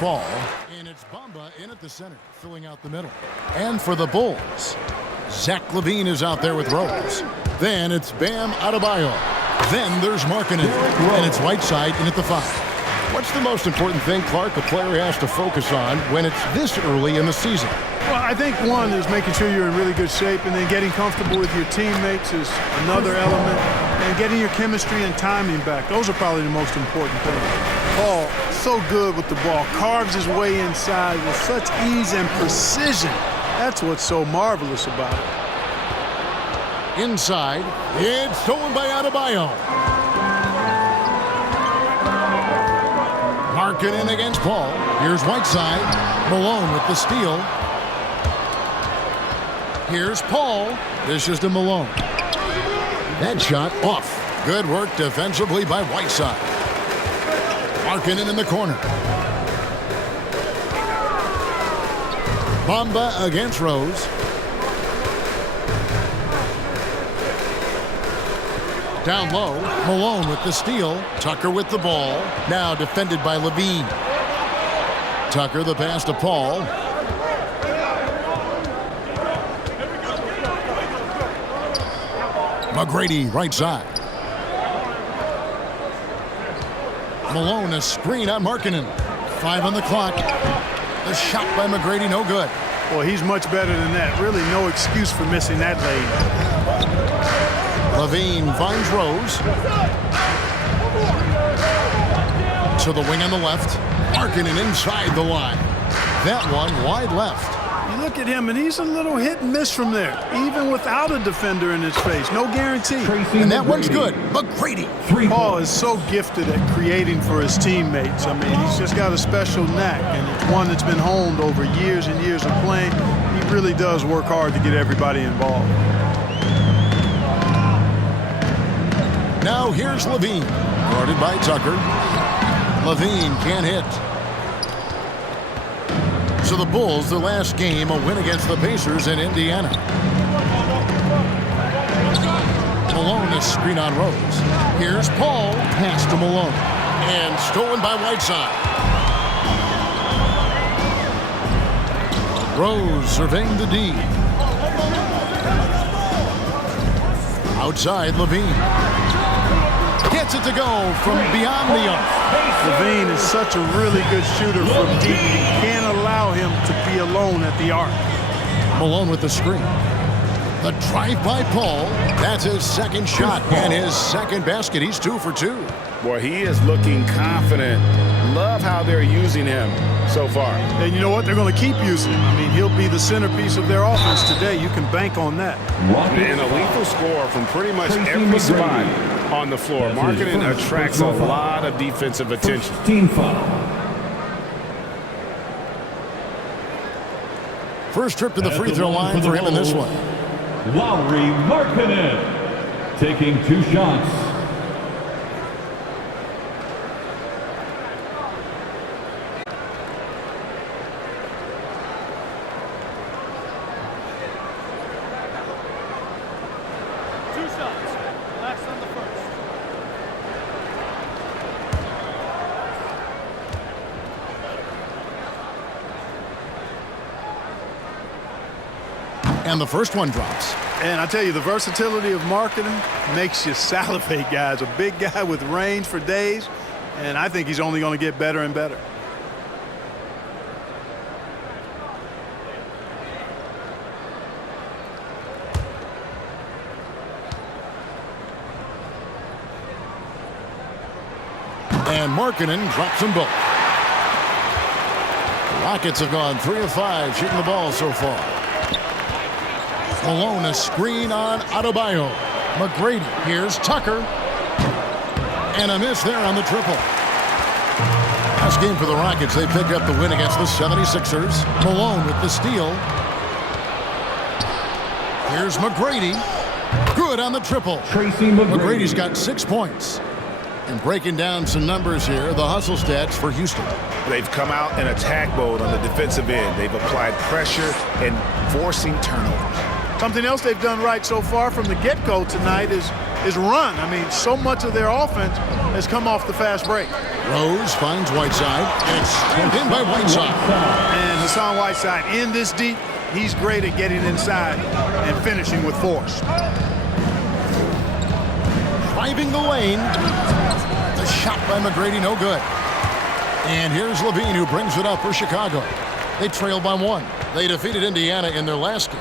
ball. And it's Bamba in at the center, filling out the middle. And for the Bulls, Zach Levine is out there with Rose. Then it's Bam Adebayo. Then there's Markkanen. And it's Whiteside in at the 5. What's the most important thing, Clark, a player has to focus on when it's this early in the season? Well, I think one is making sure you're in really good shape, and then getting comfortable with your teammates is another element, and getting your chemistry and timing back. Those are probably the most important things. Paul, so good with the ball, carves his way inside with such ease and precision. That's what's so marvelous about it. Inside, it's stolen by Adebayo. Markkanen against Paul. Here's Whiteside. Malone with the steal. Here's Paul. This is to Malone. That shot off. Good work defensively by Whiteside. Markkanen in the corner. Bamba against Rose. Down low, Malone with the steal. Tucker with the ball. Now defended by Levine. Tucker the pass to Paul. McGrady right side. Malone a screen on Markkanen. 5 on the clock. The shot by McGrady no good. Well, he's much better than that. Really no excuse for missing that lane. Levine finds Rose. To the wing on the left. Markkanen inside the line. That one wide left. You look at him, and he's a little hit and miss from there, even without a defender in his face. No guarantee. And that one's good. McGrady. Paul is so gifted at creating for his teammates. I mean, he's just got a special knack, and it's one that's been honed over years and years of playing. He really does work hard to get everybody involved. Now here's Levine, guarded by Tucker. Levine can't hit. So the Bulls, the last game, a win against the Pacers in Indiana. Malone a screen on Rose. Here's Paul, pass to Malone. And stolen by Whiteside. Rose surveying the D. Outside, Levine. Gets it to go from beyond the arc. Levine is such a really good shooter from deep. You can't allow him to be alone at the arc. Malone with the screen. The drive by Paul. That's his second shot and his second basket. He's 2 for 2. Boy, he is looking confident. Love how they're using him so far. And you know what? They're going to keep using him. I mean, he'll be the centerpiece of their offense today. You can bank on that. And a lethal score from pretty much every spot on the floor. Markkanen attracts a lot of defensive attention. Team foul. First trip to the free throw line for him in this one. Lauri Markkanen taking 2 shots. And the first one drops. And I tell you, the versatility of Markkanen makes you salivate, guys. A big guy with range for days, and I think he's only going to get better and better. And Markkanen drops them both. The Rockets have gone 3 of 5 shooting the ball so far. Malone a screen on Adebayo. McGrady. Here's Tucker. And a miss there on the triple. Last game for the Rockets. They picked up the win against the 76ers. Malone with the steal. Here's McGrady. Good on the triple. McGrady's got 6 points. And breaking down some numbers here, the hustle stats for Houston. They've come out in attack mode on the defensive end. They've applied pressure and forcing turnovers. Something else they've done right so far from the get-go tonight is is run. I mean, so much of their offense has come off the fast break. Rose finds Whiteside, and it's stripped in by Whiteside. And Hassan Whiteside in this deep, he's great at getting inside and finishing with force. Driving the lane. The shot by McGrady, no good. And here's Levine, who brings it up for Chicago. They trail by 1. They defeated Indiana in their last game.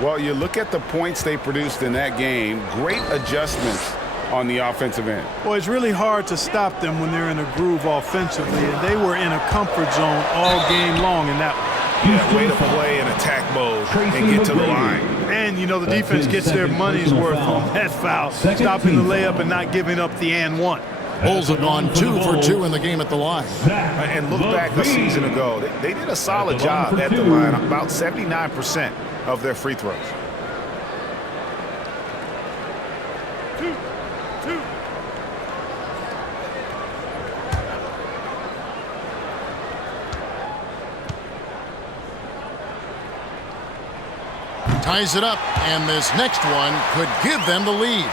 Well, you look at the points they produced in that game, great adjustments on the offensive end. Well, it's really hard to stop them when they're in a groove offensively, and they were in a comfort zone all game long in that one. Yeah, way to play in attack mode and get to the line. And, you know, the defense gets their money's worth on that foul, stopping the layup and not giving up the and one. Bulls have gone 2 for 2 in the game at the line. And look back a season ago, they did a solid job at the line, about 79% of their free throws. Ties it up, and this next one could give them the lead.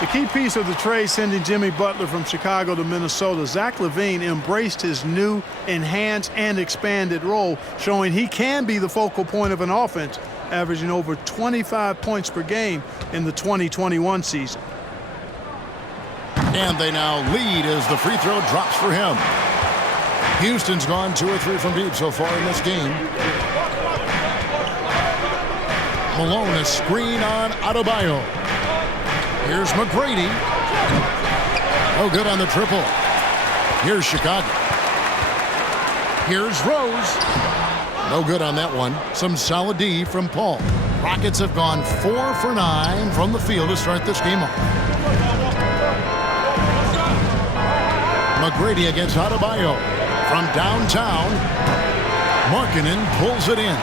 The key piece of the trade sending Jimmy Butler from Chicago to Minnesota, Zach LaVine embraced his new, enhanced, and expanded role, showing he can be the focal point of an offense, averaging over 25 points per game in the 2021 season. And they now lead as the free throw drops for him. Houston's gone 2 or 3 from deep so far in this game. Malone, a screen on Adebayo. Here's McGrady. No good on the triple. Here's Chicago. Here's Rose. No good on that one. Some solid D from Paul. Rockets have gone 4 for 9 from the field to start this game off. McGrady against Adebayo. From downtown, Markkanen pulls it in.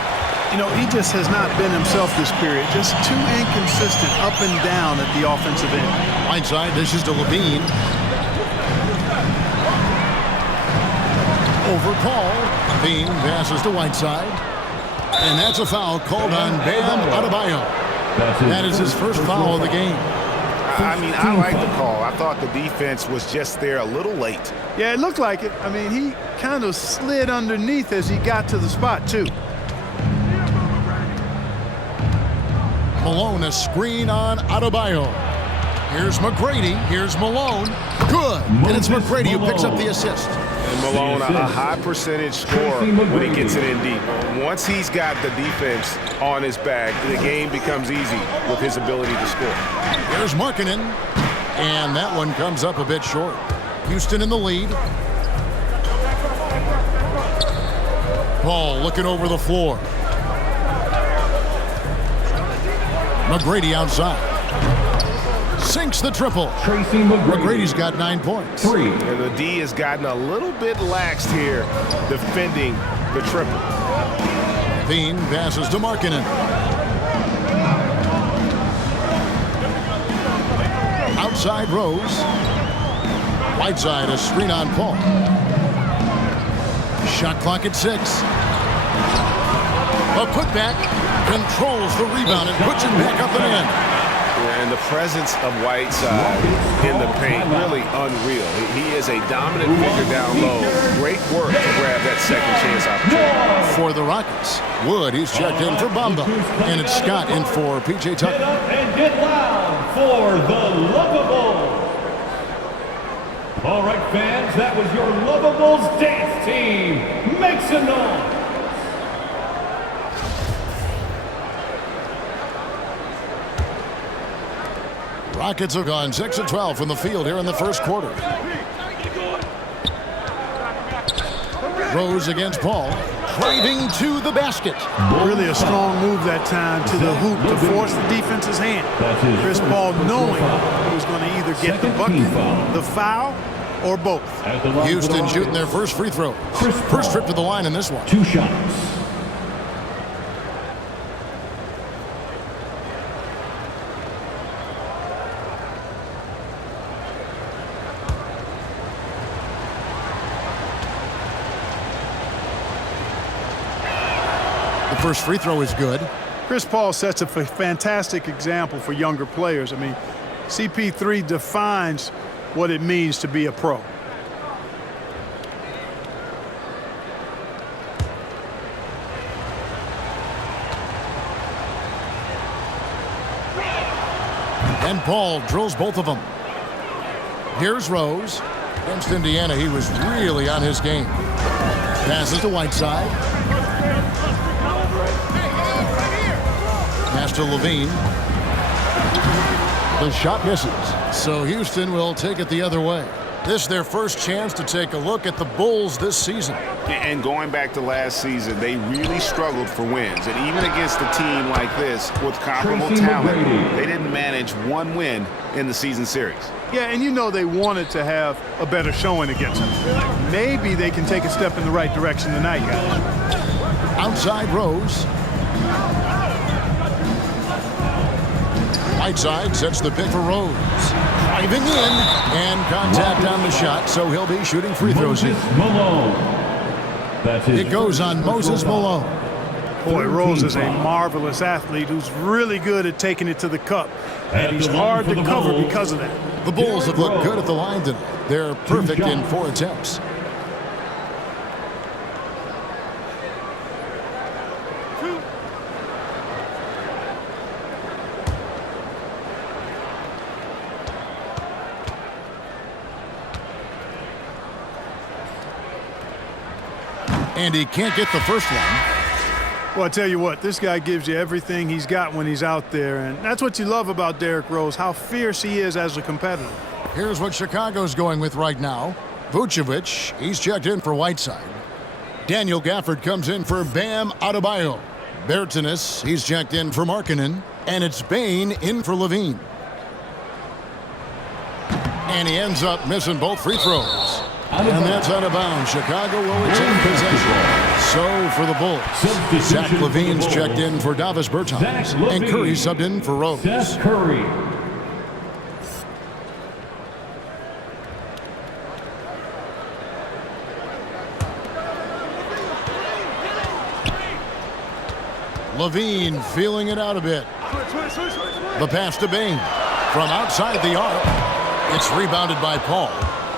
You know, he just has not been himself this period. Just too inconsistent up and down at the offensive end. Whiteside dishes to Levine. Over Paul. Levine passes to Whiteside. And that's a foul called on Bam Adebayo. That is his first foul of the game. I mean, I like the call. I thought the defense was just there a little late. Yeah, it looked like it. I mean, he kind of slid underneath as he got to the spot, too. Malone, a screen on Adebayo. Here's McGrady. Here's Malone. Good. And it's McGrady who picks up the assist. And Malone, a high percentage scorer when he gets it in deep. Once he's got the defense on his back, the game becomes easy with his ability to score. Here's Markkanen. And that one comes up a bit short. Houston in the lead. Paul looking over the floor. McGrady outside. Sinks the triple. McGrady's got 9 points. And the D has gotten a little bit laxed here defending the triple. Levine passes to Markkanen. Outside Rose. Whiteside, a screen on Paul. Shot clock at 6. A putback. Controls the rebound and puts it back up and in. Yeah, and the presence of Whiteside in the paint, really unreal. He is a dominant figure down low. Great work to grab that second chance opportunity. For the Rockets, Wood, he's checked in for Bamba. And it's Scott in for P.J. Tucker. Get up and get loud for the Lovables. All right, fans, that was your Lovables dance team. Make some noise. Rockets have gone 6 of 12 from the field here in the first quarter. Rose against Paul, driving to the basket. Really a strong move that time to the hoop to force the defense's hand. Chris Paul knowing he was going to either get the bucket, the foul, or both. Houston shooting their first free throw. First trip to the line in this one. 2 shots. The first free throw is good. Chris Paul sets a fantastic example for younger players. I mean, CP3 defines what it means to be a pro. And Paul drills both of them. Here's Rose. Against Indiana, he was really on his game. Passes to Whiteside. Pass to Levine. The shot misses. So Houston will take it the other way. This is their first chance to take a look at the Bulls this season. And going back to last season, they really struggled for wins. And even against a team like this with comparable talent, they didn't manage one win in the season series. Yeah, and you know they wanted to have a better showing against them. Maybe they can take a step in the right direction tonight, guys. Outside Rose. Whiteside sets the pick for Rose. Driving in, and contact on the shot, so he'll be shooting free throws here. It goes on Moses Malone. Boy, Rose is a marvelous athlete who's really good at taking it to the cup. And he's hard to cover because of that. The Bulls have looked good at the line tonight. They're perfect in 4 attempts. And he can't get the first one. Well, I tell you what, this guy gives you everything he's got when he's out there. And that's what you love about Derrick Rose, how fierce he is as a competitor. Here's what Chicago's going with right now. Vucevic, he's checked in for Whiteside. Daniel Gafford comes in for Bam Adebayo. Bertanis, he's checked in for Markkanen. And it's Bane in for Levine. And he ends up missing both free throws. And that's out of bounds. Chicago will retain possession. So for the Bulls, Zach LaVine's checked in for Davis Bertans. And Curry subbed in for Rose. Steph Curry. LaVine feeling it out a bit. The pass to Bane. From outside the arc. It's rebounded by Paul.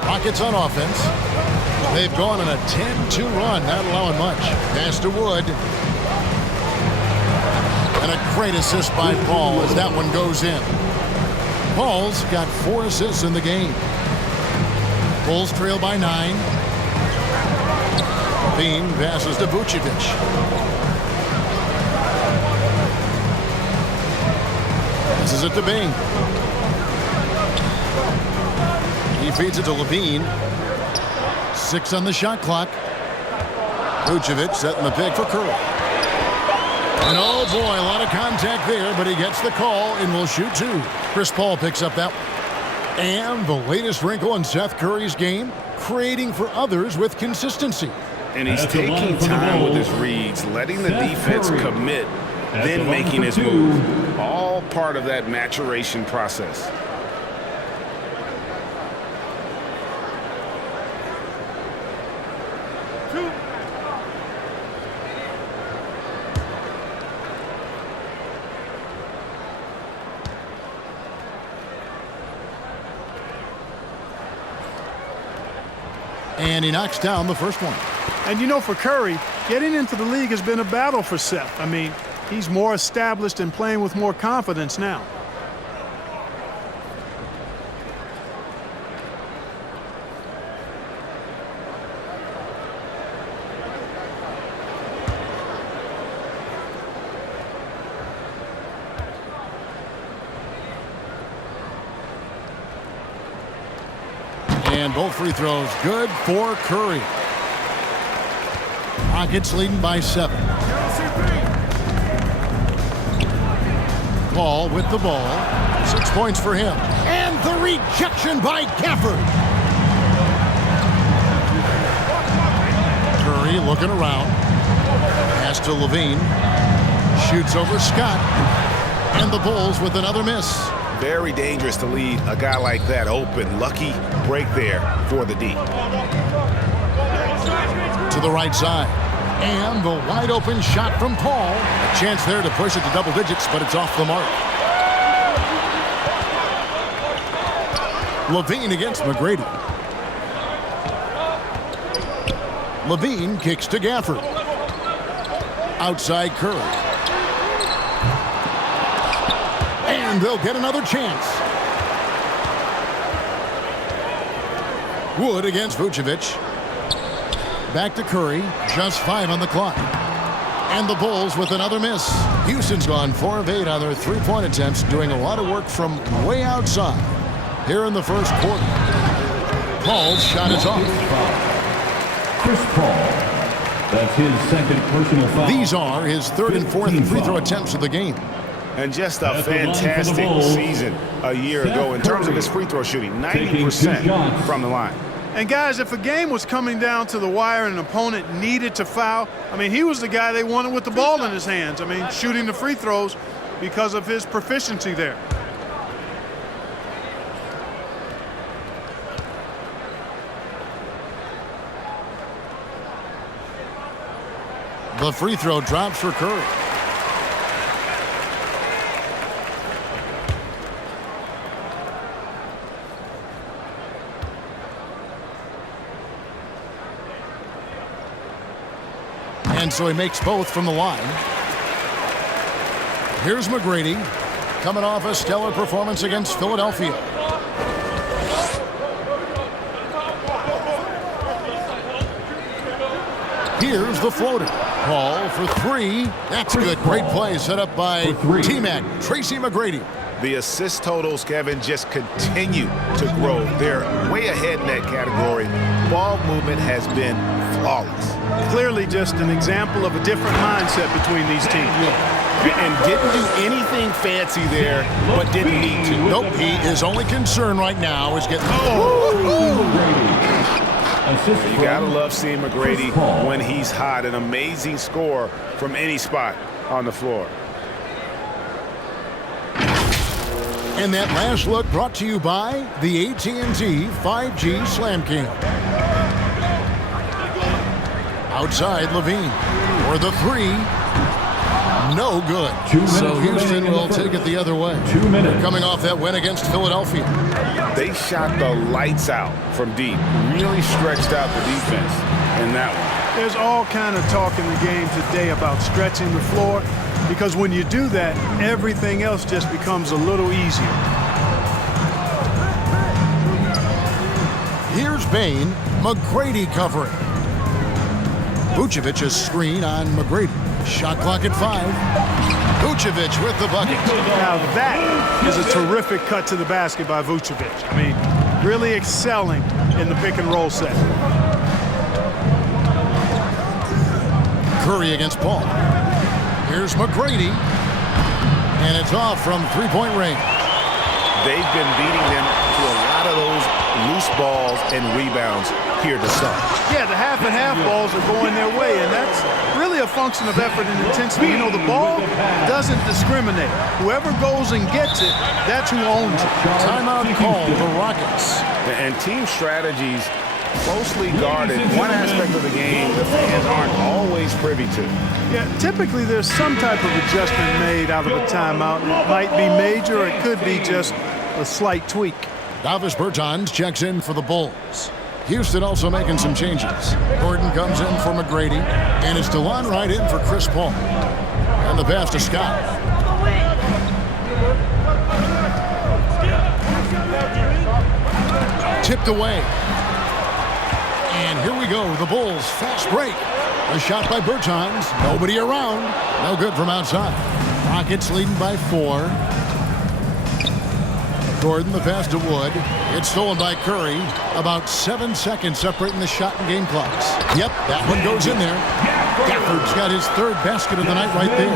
Rockets on offense. They've gone on a 10-2 run, not allowing much. Pass to Wood. And a great assist by Paul as that one goes in. Paul's got 4 assists in the game. Bulls trail by 9. Bean passes to Vucevic. Passes it to Bing. He feeds it to Levine. 6 on the shot clock. Vucevic setting the pick for Curry. And oh boy, a lot of contact there, but he gets the call and will shoot 2. Chris Paul picks up that one. And the latest wrinkle in Seth Curry's game, creating for others with consistency. And he's taking time with his reads, letting the defense commit, then making his move. All part of that maturation process. And he knocks down the first one. And you know, for Curry, getting into the league has been a battle for Seth. I mean, he's more established and playing with more confidence now. And both free throws good for Curry. Rockets leading by 7. Paul with the ball. 6 points for him. And the rejection by Gafford. Curry looking around. Pass to Levine. Shoots over Scott. And the Bulls with another miss. Very dangerous to leave a guy like that open. Lucky break there for the D. To the right side. And the wide open shot from Paul. A chance there to push it to double digits, but it's off the mark. Levine against McGrady. Levine kicks to Gafford. Outside Curry. And they'll get another chance. Wood against Vucevic. Back to Curry. Just 5 on the clock. And the Bulls with another miss. Houston's gone 4 of 8 on their three-point attempts, doing a lot of work from way outside. Here in the first quarter. Paul's shot is off. Chris Paul. That's his second personal foul. These are his third and fourth free throw attempts of the game. And just a fantastic season a year ago in terms of his free throw shooting. 90% from the line. And guys, if a game was coming down to the wire and an opponent needed to foul, I mean, he was the guy they wanted with the ball in his hands. I mean, shooting the free throws because of his proficiency there. The free throw drops for Curry. And so he makes both from the line. Here's McGrady, coming off a stellar performance against Philadelphia. Here's the floater. Paul for 3. That's good. Great play set up by T-Mac, Tracy McGrady. The assist totals, Kevin, just continue to grow. They're way ahead in that category. Ball movement has been flawless. Clearly just an example of a different mindset between these teams. And didn't do anything fancy there, but didn't need to. Nope, his only concern right now is getting... You gotta love seeing McGrady when he's hot. An amazing score from any spot on the floor. And that last look brought to you by the AT&T 5G Slam King. Outside Levine for the 3. No good. So Houston will take it the other way. 2 minutes. Coming off that win against Philadelphia. They shot the lights out from deep. Really stretched out the defense in that one. There's all kind of talk in the game today about stretching the floor, because when you do that, everything else just becomes a little easier. Here's Bain, McGrady covering. Vucevic a screen on McGrady. Shot clock at 5. Vucevic with the bucket. Now that is a terrific cut to the basket by Vucevic. I mean, really excelling in the pick and roll set. Curry against Paul. Here's McGrady. And it's off from three-point range. They've been beating them to a lot of those loose balls and rebounds here to start. Yeah, the half and half balls are going their way, and that's really a function of effort and intensity. You know, the ball doesn't discriminate. Whoever goes and gets it, that's who owns it. Timeout call the Rockets. And team strategies closely guarded. One aspect of the game the fans aren't always privy to. Yeah, typically there's some type of adjustment made out of a timeout. It might be major, or it could be just a slight tweak. Davis Bertans checks in for the Bulls. Houston also making some changes. Gordon comes in for McGrady, and it's DeLon right in for Chris Paul. And the pass to Scott. Tipped away. And here we go, the Bulls fast break. A shot by Bertans, nobody around. No good from outside. Rockets leading by 4. Gordon, the pass to Wood. It's stolen by Curry. About 7 seconds separating the shot and game clocks. Yep, that one goes in there. Gafford's got his 3rd basket of the night right there.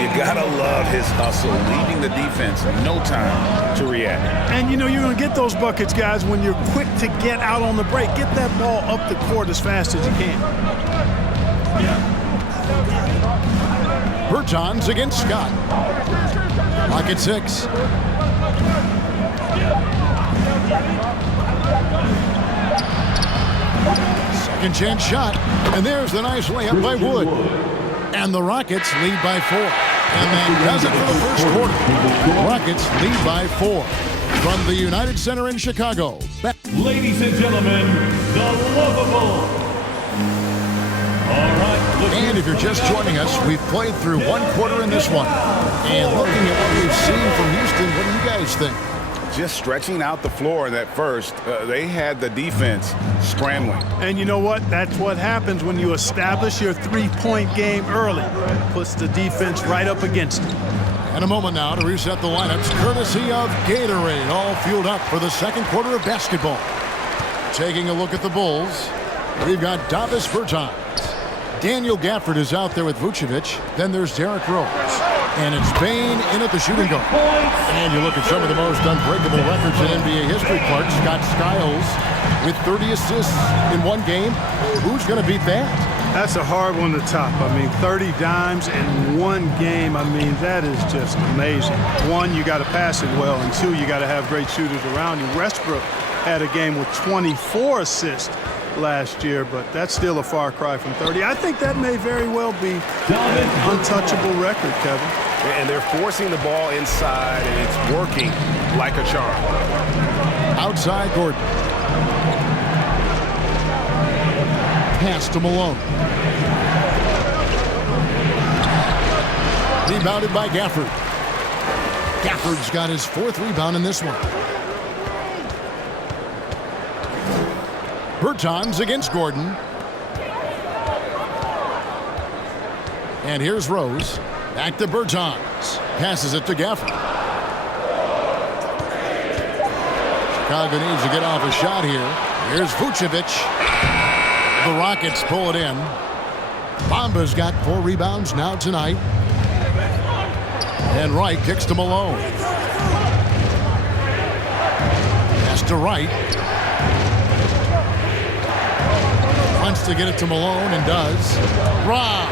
You gotta love his hustle, leading the defense. No time to react. And you know you're going to get those buckets, guys, when you're quick to get out on the break. Get that ball up the court as fast as you can. Bertans against Scott. Clock at 6. Second chance shot, and there's the nice layup by Wood. And the Rockets lead by 4. And that does it for the first quarter. Rockets lead by 4. From the United Center in Chicago. Ladies and gentlemen, the Lovables. All right. And if you're just joining us, we've played through one quarter in this one. And looking at what we've seen from Houston, what do you guys think? Just stretching out the floor in that first. They had the defense scrambling. And you know what? That's what happens when you establish your three-point game early. Puts the defense right up against it. And a moment now to reset the lineups, courtesy of Gatorade, all fueled up for the second quarter of basketball. Taking a look at the Bulls, we've got Davis Bertans. Daniel Gafford is out there with Vucevic. Then there's Derrick Rose. And it's Bane in at the shooting guard. And you look at some of the most unbreakable records in NBA history, Clark. Scott Skiles with 30 assists in one game. Who's going to beat that? That's a hard one to top. I mean, 30 dimes in one game. I mean, that is just amazing. One, you got to pass it well. And two, you got to have great shooters around you. Westbrook had a game with 24 assists last year, but that's still a far cry from 30. I think that may very well be an untouchable record, Kevin. And they're forcing the ball inside, and it's working like a charm. Outside Gordon. Pass to Malone. Rebounded by Gafford. Gafford's got his fourth rebound in this one. Bertans against Gordon. And here's Rose. Back to Bertans. Passes it to Gafford. Chicago needs to get off a shot here. Here's Vucevic. The Rockets pull it in. Bamba's got 4 rebounds now tonight. And Wright kicks to Malone. Pass to Wright. Wants to get it to Malone and does. Rob.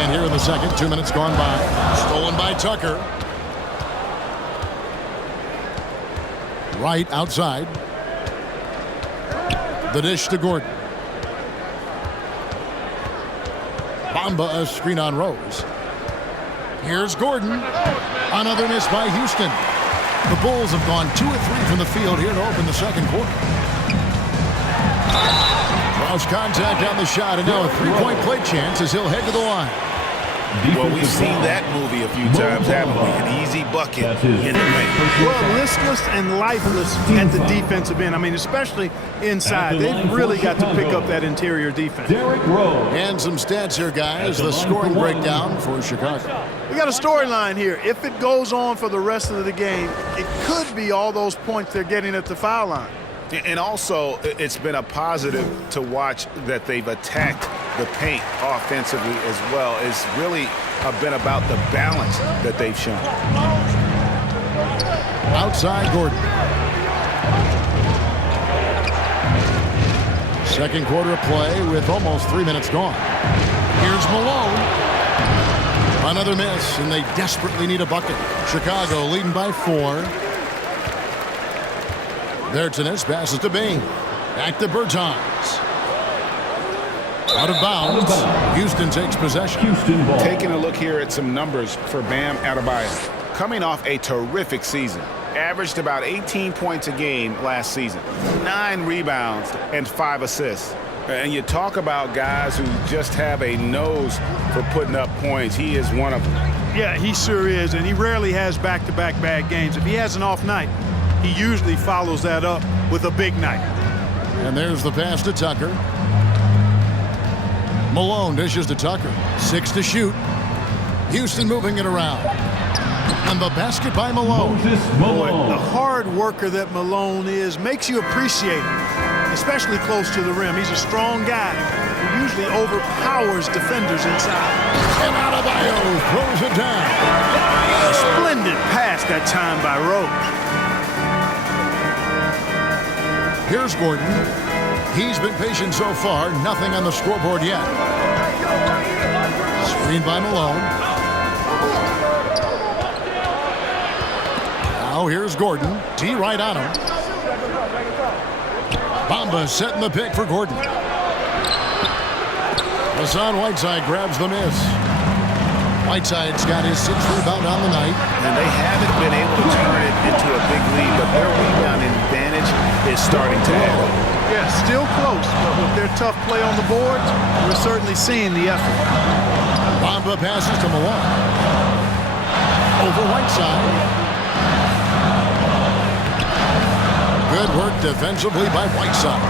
And here in the second, 2 minutes gone by. Stolen by Tucker. Wright outside. The dish to Gordon. Bamba a screen on Rose. Here's Gordon. Another miss by Houston. The Bulls have gone 2 of 3 from the field here to open the second quarter. Cross contact on the shot, and now a 3-point play chance as he'll head to the line. Well, we've seen that movie a few times, haven't we? An easy bucket in the lane. Well, listless and lifeless at the defensive end. I mean, especially inside. They've really got to pick up that interior defense. Derrick Rose. And some stats here, guys. The scoring breakdown for Chicago. We got a storyline here. If it goes on for the rest of the game, it could be all those points they're getting at the foul line. And also, it's been a positive to watch that they've attacked the paint offensively as well. It's really been about the balance that they've shown. Outside Gordon. Second quarter of play with almost 3 minutes gone. Here's Malone. Another miss, and they desperately need a bucket. Chicago leading by 4. Bertans passes to Bane. Back to Bertans. Out of bounds. Houston takes possession. Houston ball. Taking a look here at some numbers for Bam Adebayo. Coming off a terrific season. Averaged about 18 points a game last season. 9 rebounds and 5 assists. And you talk about guys who just have a nose for putting up points. He is one of them. Yeah, he sure is, and he rarely has back-to-back bad games. If he has an off night, he usually follows that up with a big night. And there's the pass to Tucker. Malone dishes to Tucker. 6 to shoot. Houston moving it around. And the basket by Malone. Boy, the hard worker that Malone is makes you appreciate him, especially close to the rim. He's a strong guy who usually overpowers defenders inside. And Adebayo throws it down. A splendid pass that time by Rose. Here's Gordon. He's been patient so far. Nothing on the scoreboard yet. Screen by Malone. Now here's Gordon. T right on him. Bamba setting the pick for Gordon. Hassan Whiteside grabs the miss. Whiteside's got his 6th rebound on the night. And they haven't been able to turn it into a big lead, but their rebounding advantage is starting to add up. Yeah, still close, but with their tough play on the boards, we're certainly seeing the effort. Bamba passes to Malone. Over Whiteside. Good work defensively by Whiteside.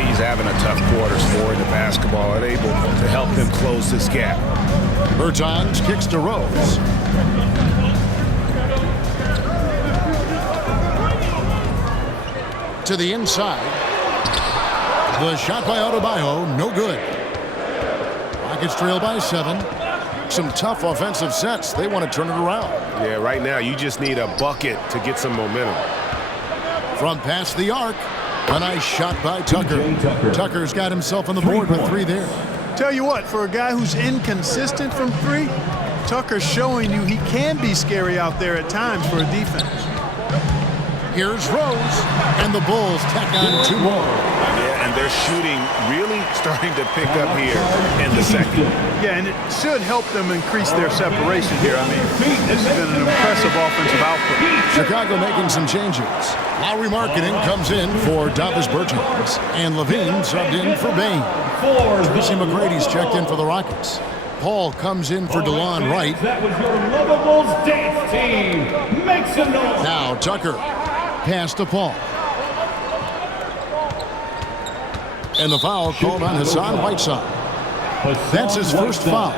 He's having a tough quarter scoring the basketball and able to help them close this gap. Bertans kicks to Rose. To the inside. The shot by Adebayo, no good. Rockets trail by 7. Some tough offensive sets. They want to turn it around. Yeah, right now you just need a bucket to get some momentum. From past the arc, a nice shot by Tucker. Tucker's got himself on the board with 3 there. Tell you what, for a guy who's inconsistent from 3, Tucker's showing you he can be scary out there at times for a defense. Here's Rose, and the Bulls tack on 2 more. Yeah, and they're shooting really starting to pick up here in the second. Yeah, and it should help them increase their separation here. I mean, this has been an impressive offensive output. Chicago making some changes. Lowry Marketing comes in for Davis Bertans, and Levine subbed in for Bain. Tracy McGrady's checked in for the Rockets. Paul comes in for DeLon Wright. That was your Lovables dance team. Make some noise. Now Tucker. Pass to Paul. And the foul called on Hassan Whiteside. That's his first foul.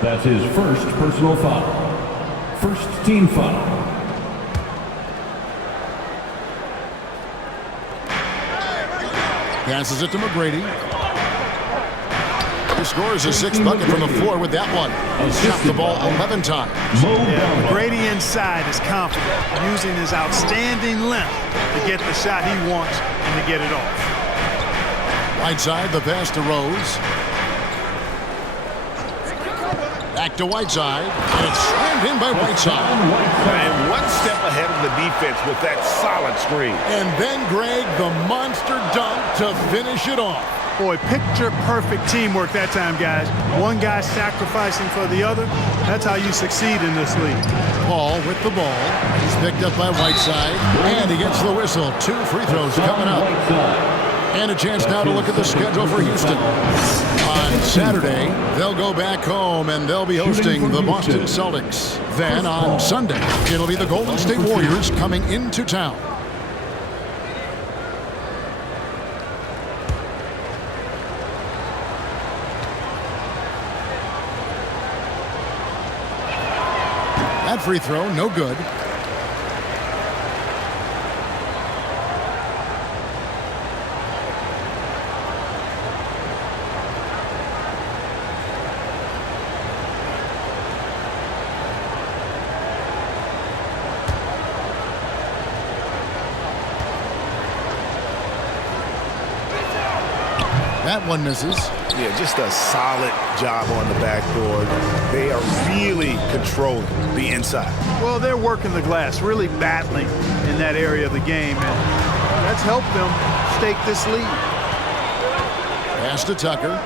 That's his first personal foul. First team foul. Passes it to McGrady. He scores his 6th bucket from the floor with that one. He's shot the ball 11 times. Yeah, McGrady inside is confident, using his outstanding length to get the shot he wants and to get it off. Whiteside, the pass to Rose. Back to Whiteside, and it's slammed in by Whiteside. And one step ahead of the defense with that solid screen. And then Greg, the monster dunk to finish it off. Boy, picture-perfect teamwork that time, guys. One guy sacrificing for the other. That's how you succeed in this league. Paul with the ball. He's picked up by Whiteside, and he gets the whistle. 2 free throws coming up. And a chance now to look at the schedule for Houston. On Saturday, they'll go back home, and they'll be hosting the Boston Celtics. Then on Sunday, it'll be the Golden State Warriors coming into town. That free throw, no good. That one misses. Yeah, just a solid job on the backboard. They are really controlling the inside. Well, they're working the glass, really battling in that area of the game, and that's helped them stake this lead. Pass to Tucker.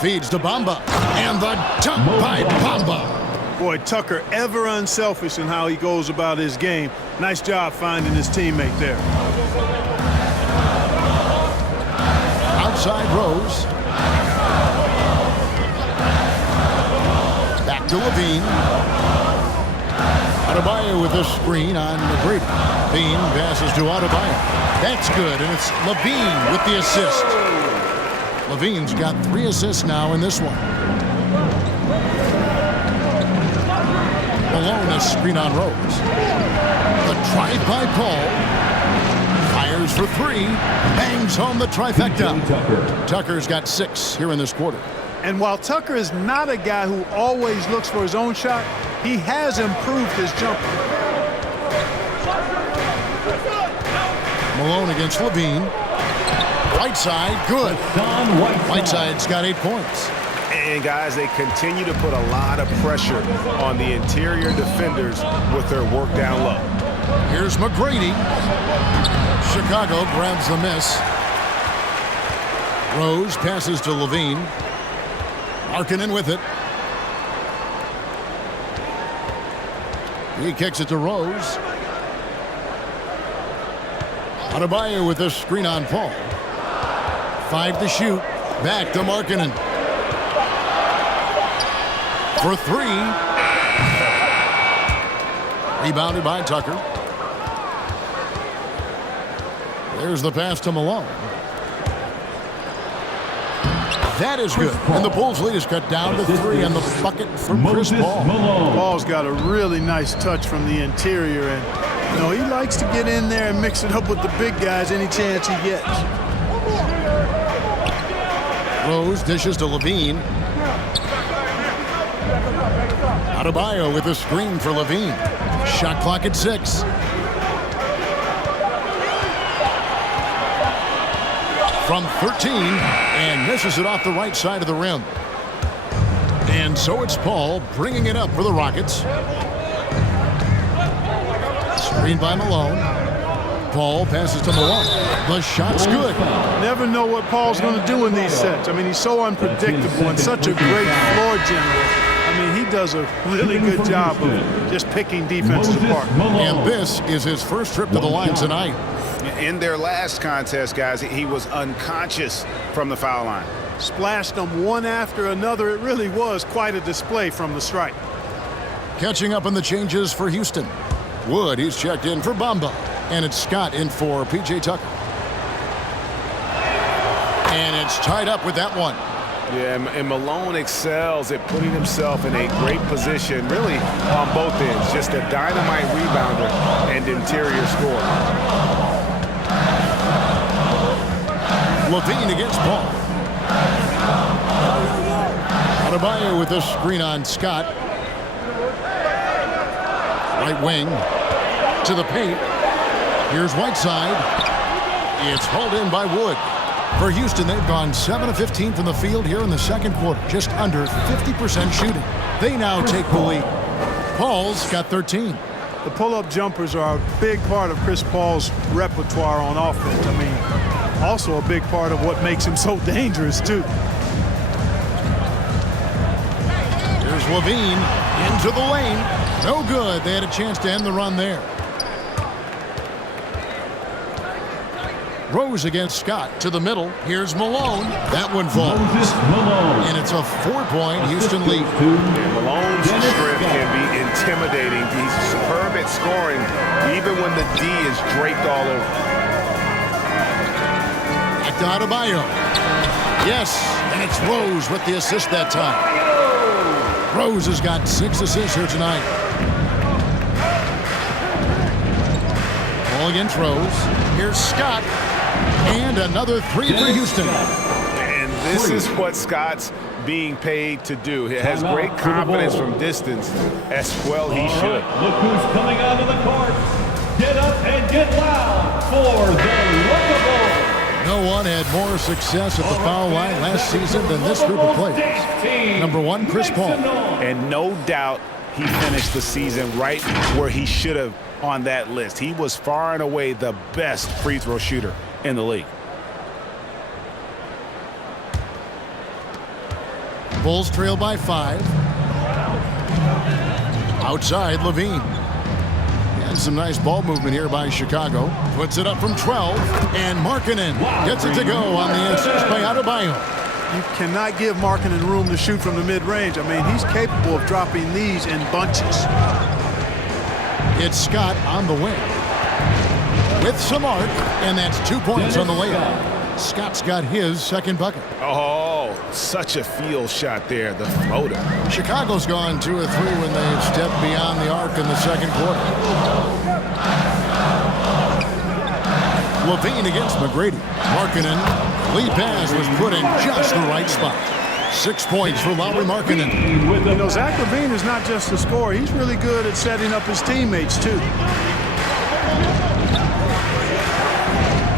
Feeds to Bamba. And the dunk by Bamba. Boy, Tucker ever unselfish in how he goes about his game. Nice job finding his teammate there. Outside Rose. Back to Levine. Adebayo with a screen on McGrady. Levine passes to Adebayo. That's good, and it's Levine with the assist. Levine's got 3 assists now in this one. Malone a screen on Rose. The drive by Paul. Fires for 3. Bangs home the trifecta. Tucker's got 6 here in this quarter. And while Tucker is not a guy who always looks for his own shot, he has improved his jumper. Malone against Levine. Whiteside, good. Whiteside's got 8 points. And guys, they continue to put a lot of pressure on the interior defenders with their work down low. Here's McGrady. Chicago grabs the miss. Rose passes to Levine. Markkanen with it. He kicks it to Rose. Adebayo with a screen on Paul. 5 to shoot. Back to Markkanen. For 3. Rebounded by Tucker. There's the pass to Malone. That is good. And the Bulls' lead is cut down to 3 on the bucket from Chris Paul. Paul's got a really nice touch from the interior, and he likes to get in there and mix it up with the big guys any chance he gets. Rose dishes to Levine. Adebayo with a screen for Levine. Shot clock at 6. From 13, and misses it off the right side of the rim. And so it's Paul bringing it up for the Rockets. Screen by Malone. Paul passes to Malone. The shot's good. Never know what Paul's going to do in these sets. I mean, he's so unpredictable and such a great floor general. I mean, he does a really good job of just picking defenses apart. And this is his first trip to the line tonight. In their last contest, guys, he was unconscious from the foul line. Splashed them one after another. It really was quite a display from the stripe. Catching up on the changes for Houston. Wood, he's checked in for Bamba. And it's Scott in for P.J. Tucker. And it's tied up with that one. Yeah, and Malone excels at putting himself in a great position, really on both ends. Just a dynamite rebounder and interior scorer. Levine against Paul. Adebayo with a screen on Scott. Right wing to the paint. Here's Whiteside. It's hauled in by Wood. For Houston, they've gone 7 of 15 from the field here in the second quarter. Just under 50% shooting. They now take the lead. Paul's got 13. The pull-up jumpers are a big part of Chris Paul's repertoire on offense. I mean, also a big part of what makes him so dangerous, too. Here's Levine into the lane. No good. They had a chance to end the run there. Rose against Scott to the middle. Here's Malone. That one falls. And it's a 4-point Houston lead. Malone's strength can be intimidating. He's superb at scoring, even when the D is draped all over. Back to Adebayo. Yes, and it's Rose with the assist that time. Rose has got 6 assists here tonight. Ball against Rose. Here's Scott. And another 3 for Houston. And this is what Scott's being paid to do. He has great confidence from distance, as well he should. Look who's coming out of the court. Get up and get loud for the Lookables. No one had more success at the foul line last season than this group of players. Number 1, Chris Paul. And no doubt he finished the season right where he should have on that list. He was far and away the best free throw shooter in the league. Bulls trail by 5. Outside, Levine. And some nice ball movement here by Chicago. Puts it up from 12. And Markkanen gets it to go on the assist by Adebayo. You cannot give Markkanen room to shoot from the mid-range. I mean, he's capable of dropping these in bunches. It's Scott on the wing. With some arc, and that's 2 points on the layup. Scott's got his second bucket. Oh, such a field shot there, the floater. Chicago's gone 2 of 3 when they've stepped beyond the arc in the second quarter. Levine against McGrady. Markkanen, lead pass was put in just the right spot. 6 points for Lauri Markkanen. Zach LaVine is not just a scorer. He's really good at setting up his teammates, too.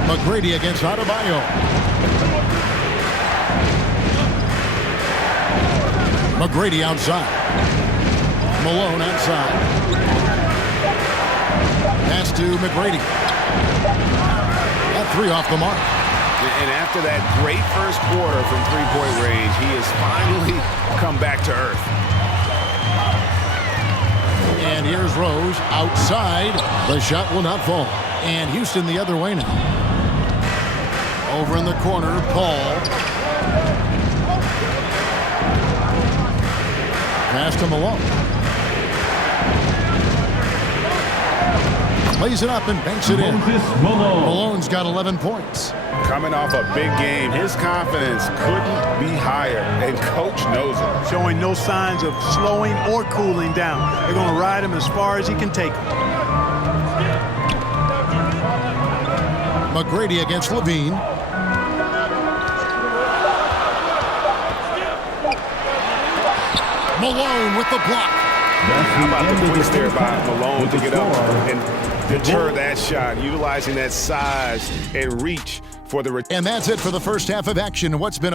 McGrady against Adebayo. McGrady outside. Malone outside. Pass to McGrady. That 3 off the mark. And after that great first quarter from three-point range, he has finally come back to earth. And here's Rose outside. The shot will not fall. And Houston the other way now. Over in the corner, Paul. Pass to Malone. Plays it up and banks it in. Malone's got 11 points. Coming off a big game, his confidence couldn't be higher, and coach knows it. Showing no signs of slowing or cooling down. They're going to ride him as far as he can take him. McGrady against Levine. Malone with the block. How about the quick there by Malone to get up and deter that shot, utilizing that size and reach for the... And that's it for the first half of action. What's been